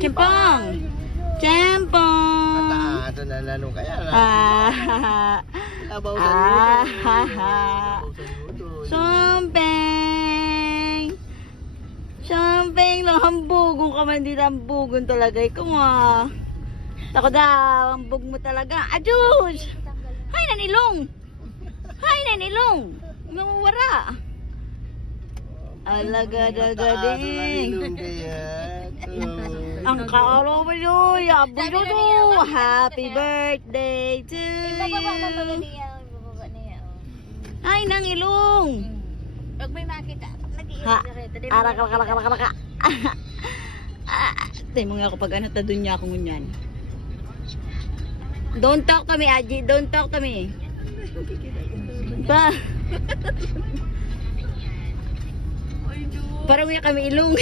Chempong! Chempong! Mataado na lalo kaya na. Labaw sa luto. Ah, Labaw sa luto. Sompeng! Sompeng, hambugon ka man, di hambugon talaga. Ikaw nga. Ako daw, hambog mo talaga. Adjus! Hay, nanilong! Hay, nanilong! Mawara! Alaga-daga din. Ang kaalo mo yun. Yabo yun. Happy birthday to you. Ay, nangilong. Pag may makita, Ha? Arak. Tayo mo nga ako pag ano, tadun niya ako ngunyan. Don't talk to me, Aji. Don't talk to me. Pa. Parang kami ilong.